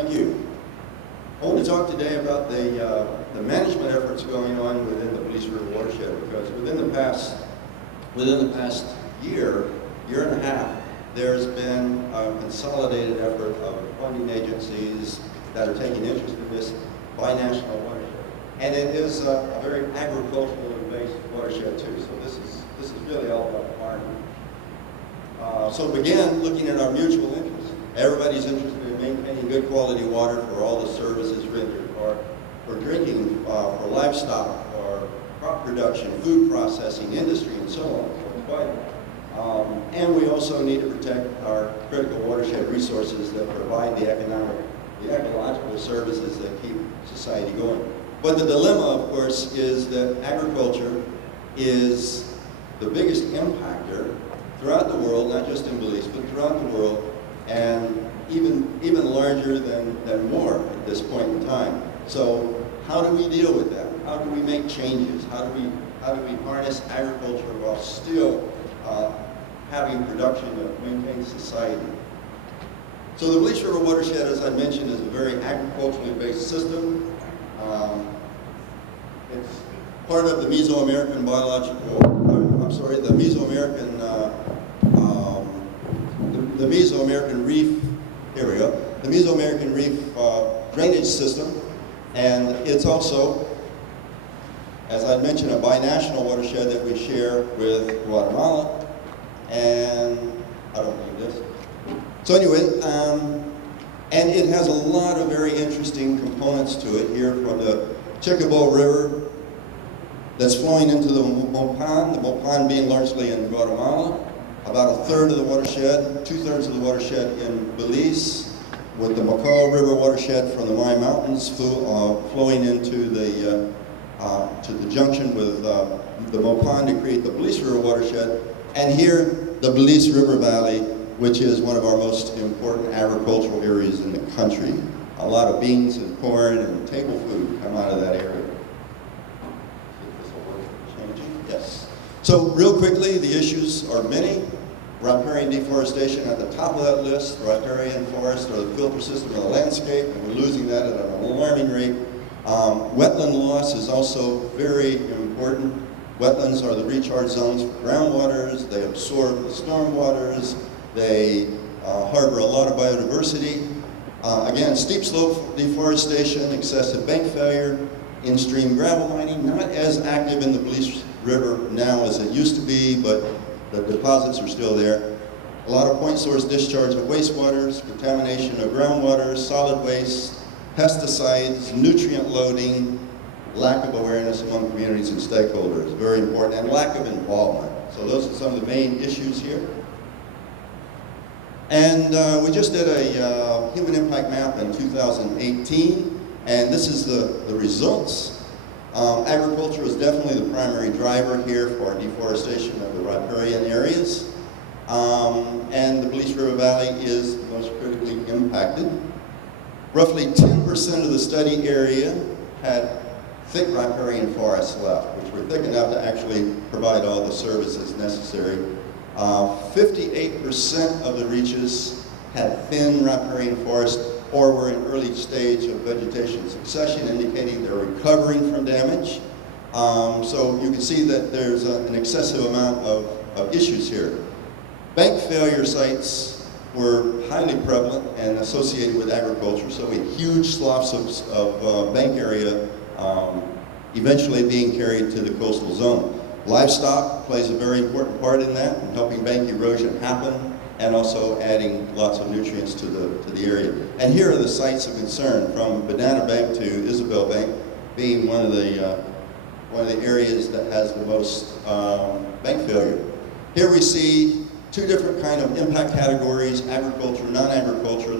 Thank you. I want to talk today about the management efforts going on within the Belize River Watershed, because within the past year and a half, there's been a consolidated effort of funding agencies that are taking interest in this binational watershed. And it is a very agriculturally based watershed too, so this is really all about farming. So begin looking at our mutual interests. Everybody's interested in maintaining good quality water for all the services rendered, for drinking, for livestock, for crop production, food processing, industry, and so on. So it's vital. And we also need to protect our critical watershed resources that provide the ecological services that keep society going. But the dilemma, of course, is that agriculture is the biggest impactor throughout the world, not just in Belize, but throughout the world, and even larger than war at this point in time. So how do we deal with that? How do we make changes? How do we harness agriculture while still having production that maintains society? So the Belize River Watershed, as I mentioned, is a very agriculturally based system. It's part of the Mesoamerican the Mesoamerican Reef, here we go, the Mesoamerican Reef drainage system, and it's also, as I mentioned, a binational watershed that we share with Guatemala, and I don't need this. So anyway, and it has a lot of very interesting components to it here, from the Chiquibul River that's flowing into the Mopan being largely in Guatemala, about a third of the watershed, 2/3 of the watershed in Belize, with the Chiquibul River Watershed from the Maya Mountains flowing into the to the junction with the Mopan to create the Belize River Watershed, and here the Belize River Valley, which is one of our most important agricultural areas in the country. A lot of beans and corn and table food come out of that area. Yes. So real quickly, the issues are many. Riparian deforestation at the top of that list. Riparian forest, or the filter system of the landscape, and we're losing that at an alarming rate. Wetland loss is also very important. Wetlands are the recharge zones for groundwaters. They absorb the stormwaters. They harbor a lot of biodiversity. Again, steep slope deforestation, excessive bank failure, in-stream gravel mining, not as active in the Belize River now as it used to be, but the deposits are still there. A lot of point source discharge of wastewaters, contamination of groundwaters, solid waste, pesticides, nutrient loading, lack of awareness among communities and stakeholders, very important, and lack of involvement. So those are some of the main issues here. And we just did a human impact map in 2018, and this is the results. Agriculture is definitely the primary driver here for deforestation of the riparian areas. And the Belize River Valley is the most critically impacted. Roughly 10% of the study area had thick riparian forests left, which were thick enough to actually provide all the services necessary. 58% of the reaches had thin riparian forest or were in early stage of vegetation succession, indicating they're recovering from damage. So you can see that there's an excessive amount of issues here. Bank failure sites were highly prevalent and associated with agriculture, so we had huge sloughs of bank area eventually being carried to the coastal zone. Livestock plays a very important part in that, in helping bank erosion happen, and also adding lots of nutrients to the area. And here are the sites of concern, from Banana Bank to Isabel Bank, being one of the areas that has the most bank failure. Here we see two different kind of impact categories: agriculture, non-agriculture.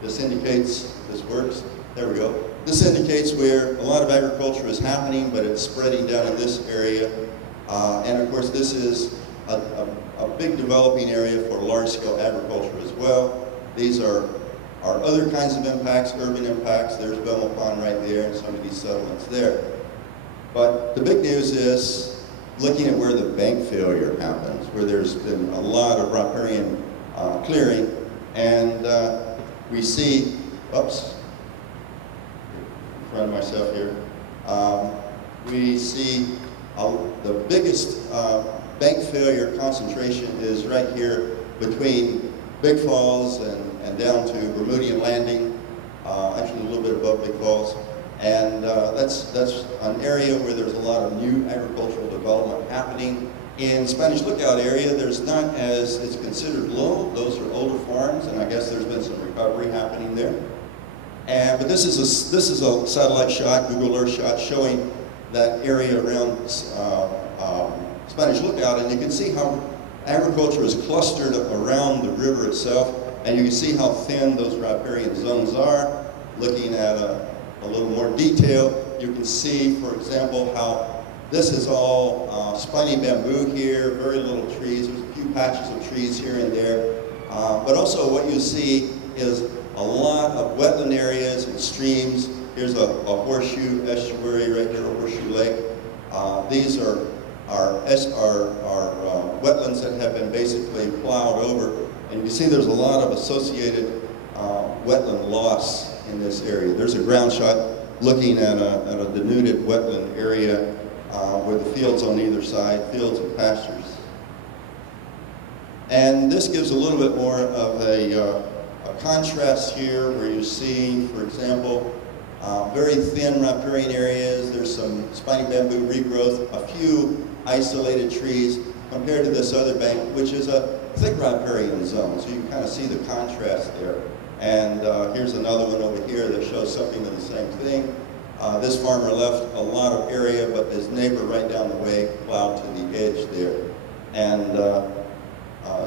This indicates, this works. There we go. This indicates where a lot of agriculture is happening, but it's spreading down in this area. And of course, this is a big developing area for large-scale agriculture as well. These are other kinds of impacts, urban impacts. There's Belmopan right there, and some of these settlements there. But the big news is looking at where the bank failure happens, where there's been a lot of riparian clearing, and we see, oops, in front of myself here, we see the biggest bank failure concentration is right here between Big Falls and down to Bermudian Landing, actually a little bit above Big Falls. And that's an area where there's a lot of new agricultural development happening. In Spanish Lookout area, there's not as, it's considered low. Those are older farms, and I guess there's been some recovery happening there. But this is a satellite shot, Google Earth shot, showing that area around Spanish Lookout, and you can see how agriculture is clustered around the river itself, and you can see how thin those riparian zones are. Looking at a little more detail, you can see, for example, how this is all spiny bamboo here, very little trees. There's a few patches of trees here and there. But also what you see is a lot of wetland areas and streams. Here's a horseshoe estuary right here, a horseshoe lake. These are wetlands that have been basically plowed over. And you can see there's a lot of associated wetland loss in this area. There's a ground shot looking at a denuded wetland area with the fields on either side, fields and pastures. And this gives a little bit more of a contrast here where you see, for example, very thin riparian areas. There's some spiny bamboo regrowth, a few isolated trees compared to this other bank, which is a thick riparian zone. So you can kind of see the contrast there. And here's another one over here that shows something of the same thing. This farmer left a lot of area, but his neighbor right down the way plowed to the edge there. And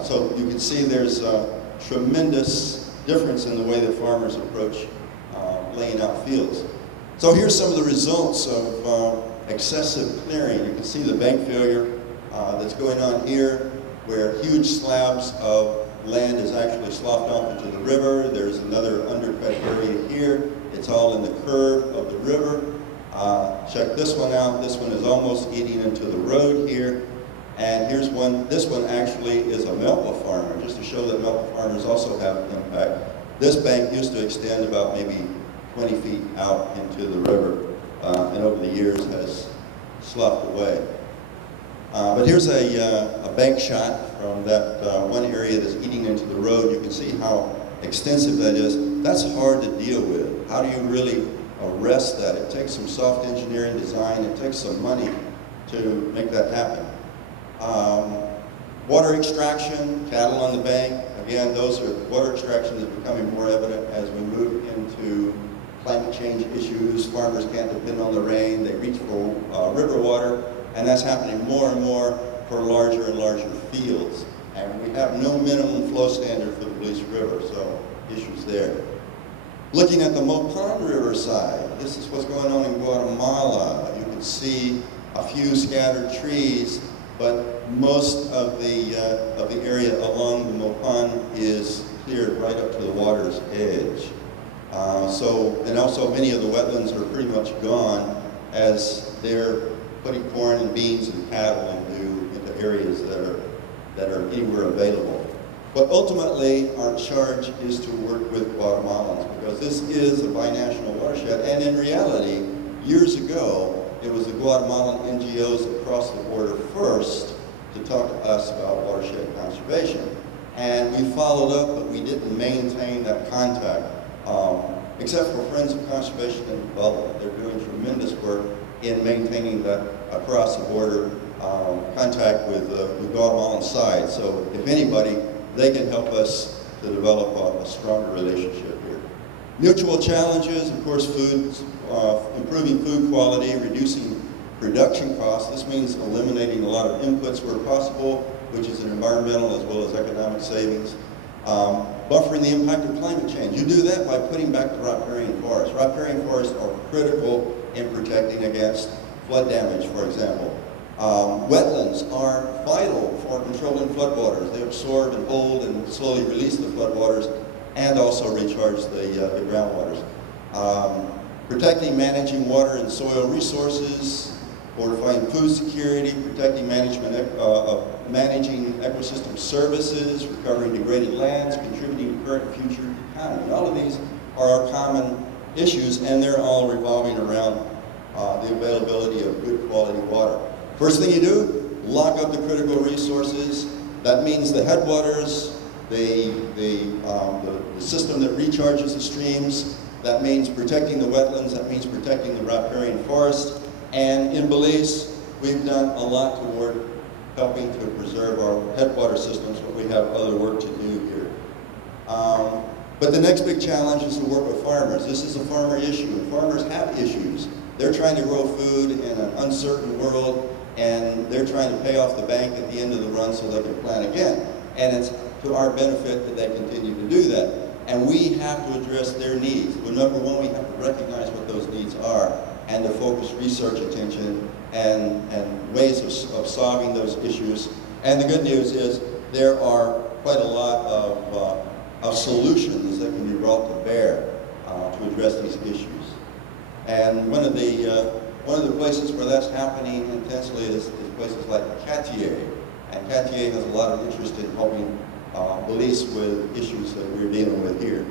so you can see there's a tremendous difference in the way that farmers approach laying out fields. So here's some of the results of excessive clearing. You can see the bank failure that's going on here, where huge slabs of land is actually sloughed off into the river. There's another undercut area here. It's all in the curve of the river. Check this one out. This one is almost eating into the road here. And here's one. This one actually is a Melpa farmer, just to show that Melpa farmers also have an impact. This bank used to extend about maybe 20 feet out into the river, and over the years has sloughed away. But here's a bank shot from that one area that's eating into the road. You can see how extensive that is. That's hard to deal with. How do you really arrest that? It takes some soft engineering design. It takes some money to make that happen. Water extraction, cattle on the bank. Again, those are water extraction is becoming more evident as we move into climate change issues. Farmers can't depend on the rain. They reach for river water, and that's happening more and more for larger and larger fields. And we have no minimum flow standard for the Belize River, so issues there. Looking at the Mopan River side, this is what's going on in Guatemala. You can see a few scattered trees, but most of the area along the Mopan is cleared right up to the water's edge. And also many of the wetlands are pretty much gone as they're putting corn and beans and cattle into areas that are anywhere available. But ultimately, our charge is to work with Guatemalans, because this is a binational watershed. And in reality, years ago, it was the Guatemalan NGOs that crossed the border first to talk to us about watershed conservation. And we followed up, but we didn't maintain that contact, except for Friends of Conservation and Development. They're doing tremendous work in maintaining that across the border contact with the Guatemalan side. So if anybody, they can help us to develop a stronger relationship here. Mutual challenges, of course, improving food quality, reducing production costs. This means eliminating a lot of inputs where possible, which is an environmental as well as economic savings. Buffering the impact of climate change. You do that by putting back the riparian forests. Riparian forests are critical in protecting against flood damage, for example. Wetlands are vital for controlling floodwaters. They absorb and hold and slowly release the floodwaters and also recharge the groundwaters. Protecting, managing water and soil resources, fortifying food security, protecting managing ecosystem services, recovering degraded lands, contributing to current and future economy. All of these are our common issues, and they're all revolving around the availability of good quality water. First thing you do, lock up the critical resources. That means the headwaters, the system that recharges the streams. That means protecting the wetlands. That means protecting the riparian forest. And in Belize, we've done a lot toward helping to preserve our headwater systems, but we have other work to do here. But the next big challenge is to work with farmers. This is a farmer issue, and farmers have issues. They're trying to grow food in an uncertain world, and they're trying to pay off the bank at the end of the run so they can plant again. And it's to our benefit that they continue to do that. And we have to address their needs. Well, number one, we have to recognize what those needs are and to focus research attention and ways of solving those issues. And the good news is there are quite a lot of solutions that can be brought to bear to address these issues. And one of the places where that's happening intensely is places like Cartier. And Cartier has a lot of interest in helping Belize with issues that we're dealing with here.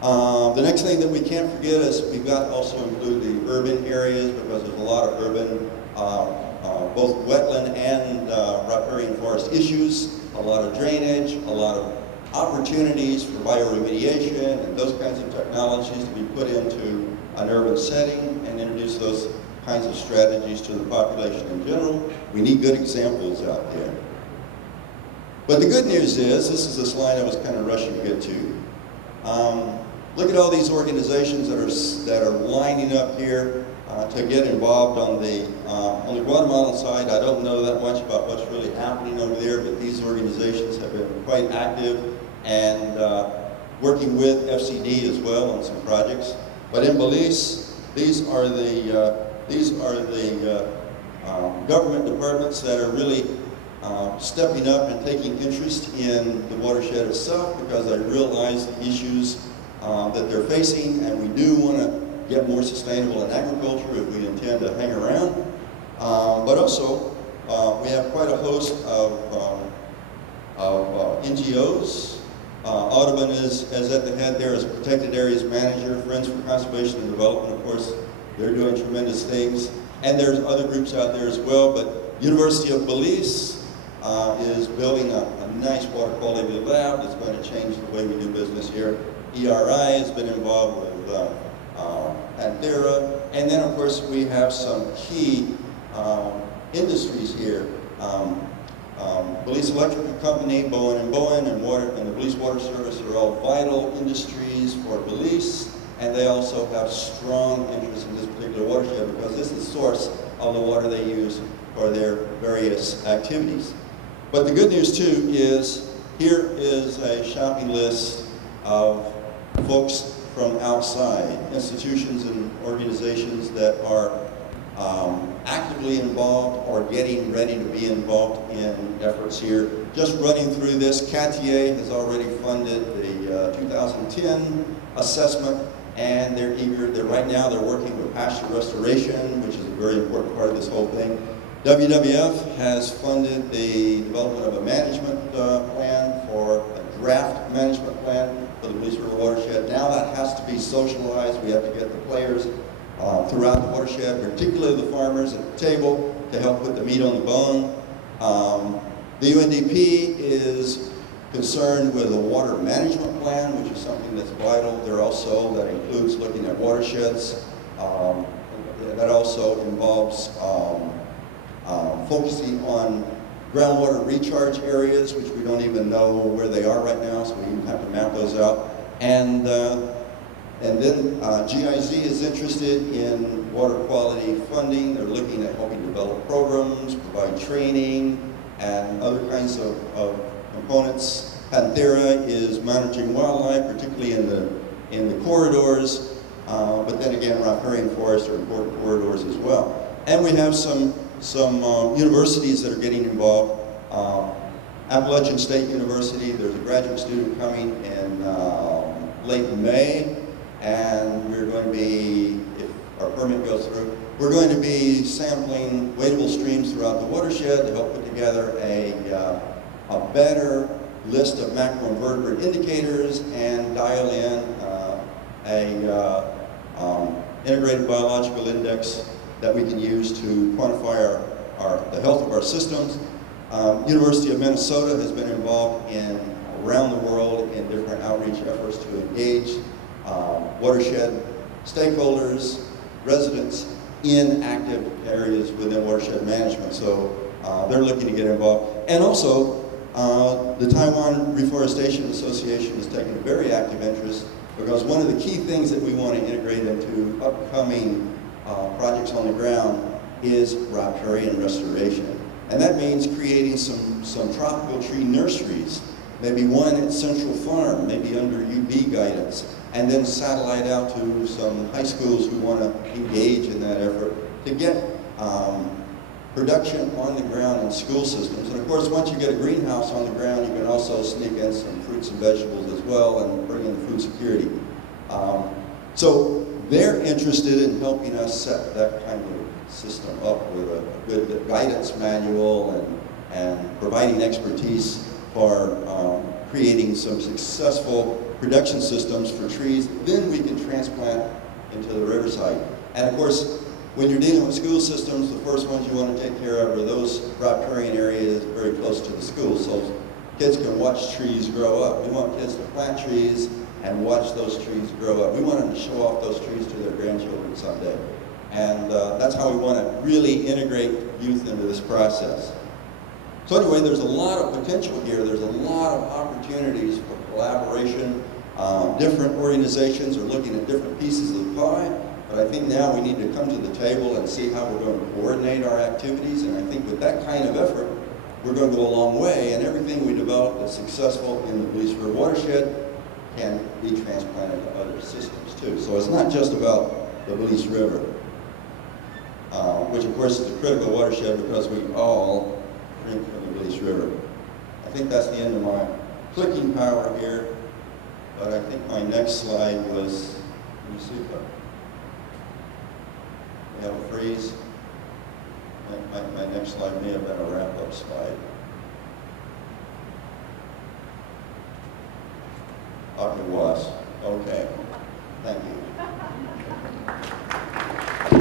The next thing that we can't forget is we've got to also include the urban areas, because there's a lot of urban, both wetland and riparian forest issues, a lot of drainage, a lot of opportunities for bioremediation and those kinds of technologies to be put into an urban setting and introduce those kinds of strategies to the population in general. We need good examples out there. But the good news is, this is a slide I was kind of rushing to get to. Look at all these organizations that are lining up here to get involved on the Guatemalan side. I don't know that much about what's really happening over there, but these organizations have been quite active and working with FCD as well on some projects. But in Belize, these are the government departments that are really stepping up and taking interest in the watershed itself, because they realize the issues that they're facing, and we do want to get more sustainable in agriculture if we intend to hang around. But also, we have quite a host of NGOs. Audubon is at the head there as Protected Areas Manager. Friends for Conservation and Development, of course, they're doing tremendous things. And there's other groups out there as well, but University of Belize is building a nice water quality lab that's going to change the way we do business here. ERI has been involved with Panthera, and then of course we have some key industries here. Belize Electrical Company, Bowen and Bowen, and the Belize Water Service are all vital industries for Belize, and they also have strong interest in this particular watershed because this is the source of the water they use for their various activities. But the good news too is here is a shopping list of folks from outside, institutions and organizations that are actively involved or getting ready to be involved in efforts here. Just running through this, Cartier has already funded the 2010 assessment, and they're eager. Right now they're working with pasture restoration, which is a very important part of this whole thing. WWF has funded the development of a management plan, for a draft management plan for the Belize River Watershed. Now that has to be socialized. We have to get the players throughout the watershed, particularly the farmers at the table, to help put the meat on the bone. The UNDP is concerned with a water management plan, which is something that's vital. That includes looking at watersheds. That also involves focusing on groundwater recharge areas, which we don't even know where they are right now, so we even have to map those out. And then GIZ is interested in water quality funding. They're looking at helping develop programs, provide training, and other kinds of components. Panthera is managing wildlife, particularly in the corridors, but then again, riparian forests are important corridors as well. And we have some universities that are getting involved. Appalachian State University, there's a graduate student coming in late May, and we're going to be, if our permit goes through, we're going to be sampling wadeable streams throughout the watershed to help put together a better list of macroinvertebrate indicators and dial in a integrated biological index that we can use to quantify the health of our systems. University of Minnesota has been involved around the world in different outreach efforts to engage watershed stakeholders, residents in active areas within watershed management. So they're looking to get involved. And also, the Taiwan Reforestation Association has taken a very active interest, because one of the key things that we want to integrate into upcoming projects on the ground is riparian restoration. And that means creating some tropical tree nurseries, maybe one at Central Farm, maybe under UB guidance, and then satellite out to some high schools who want to engage in that effort to get production on the ground in school systems. And of course, once you get a greenhouse on the ground, you can also sneak in some fruits and vegetables as well and bring in food security. So they're interested in helping us set that kind of system up with a good guidance manual and providing expertise for creating some successful production systems for trees. Then we can transplant into the riverside. And of course, when you're dealing with school systems, the first ones you want to take care of are those riparian areas very close to the schools, so kids can watch trees grow up. We want kids to plant trees and watch those trees grow up. We want them to show off those trees to their grandchildren someday. And that's how we want to really integrate youth into this process. So anyway, there's a lot of potential here. There's a lot of opportunities for collaboration. Different organizations are looking at different pieces of the pie, but I think now we need to come to the table and see how we're going to coordinate our activities. And I think with that kind of effort, we're going to go a long way, and everything we develop that's successful in the Belize River Watershed can be transplanted to other systems too. So it's not just about the Belize River, which of course is a critical watershed because we all drink from the Belize River. I think that's the end of my clicking power here, but I think my next slide was, let me see if we have a freeze. My next slide may have been a wrap-up slide. It was. Okay. Thank you.